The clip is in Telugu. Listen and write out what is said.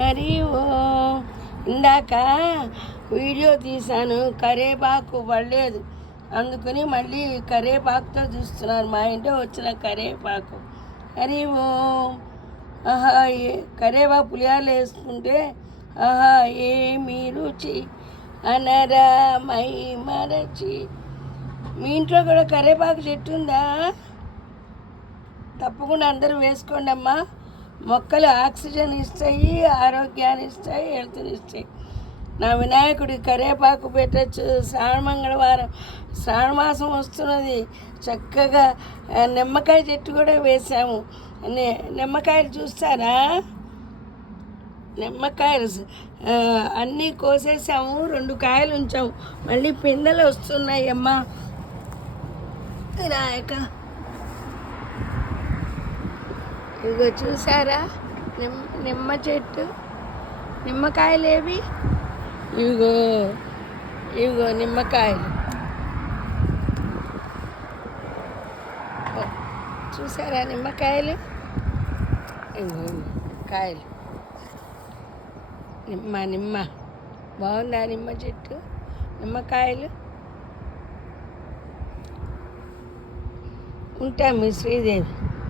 హరి ఓ. ఇందాక వీడియో తీశాను, కరేపాకు పడలేదు, అందుకని మళ్ళీ కరేపాకుతో చూస్తున్నారు. మా ఇంట్లో వచ్చిన కరేపాకు. హరి ఓ. ఆహా, కరేపాకు పులిహారలు వేసుకుంటే ఆహా ఏమి రుచి అనరా మై మరచి. మీ ఇంట్లో కూడా కరేపాకు చెట్టు ఉందా? తప్పకుండా అందరూ వేసుకోండి అమ్మా. మొక్కలు ఆక్సిజన్ ఇస్తాయి, ఆరోగ్యాన్ని ఇస్తాయి, హెల్త్ని ఇస్తాయి. నా వినాయకుడి కరేపాకు పెట్టచ్చు. మంగళవారం శ్రావణమాసం వస్తున్నది. చక్కగా నిమ్మకాయ చెట్టు కూడా వేసాము. నిమ్మకాయలు చూస్తారా? నిమ్మకాయలు అన్నీ కోసేసాము, 2 కాయలు ఉంచాము. మళ్ళీ పిందెలు వస్తున్నాయి అమ్మా. వినాయక ఇదిగో చూసారా నిమ్మ చెట్టు, నిమ్మకాయలేవి? ఇవిగో ఇవిగో నిమ్మకాయలు చూసారా? నిమ్మకాయలు, ఇవిగో కాయలు. నిమ్మ బాగుందా? నిమ్మ చెట్టు, నిమ్మకాయలు. ఉంటా మీ శ్రీదేవి.